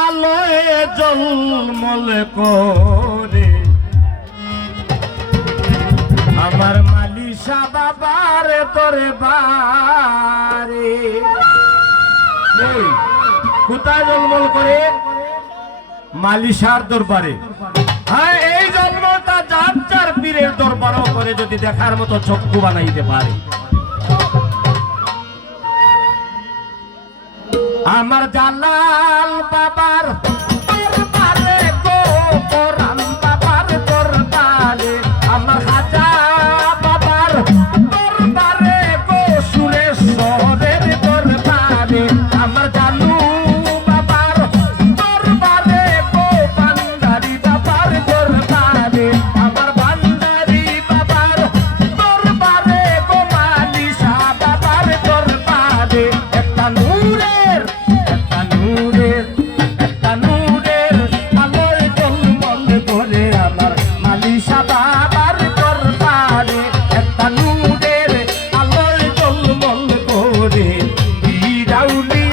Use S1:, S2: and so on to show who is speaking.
S1: আলোয় জলমল করে। আমার মালিশা বাবার তোরে বারে কোথায় জলমল করে? মালিশার দরবারে। হ্যাঁ এই জন্মটা যার যার পীরের দরবারও করে যদি দেখার মতো চক্ষু বানাইতে পারে। আমার জালাল বাবার আমার i down me.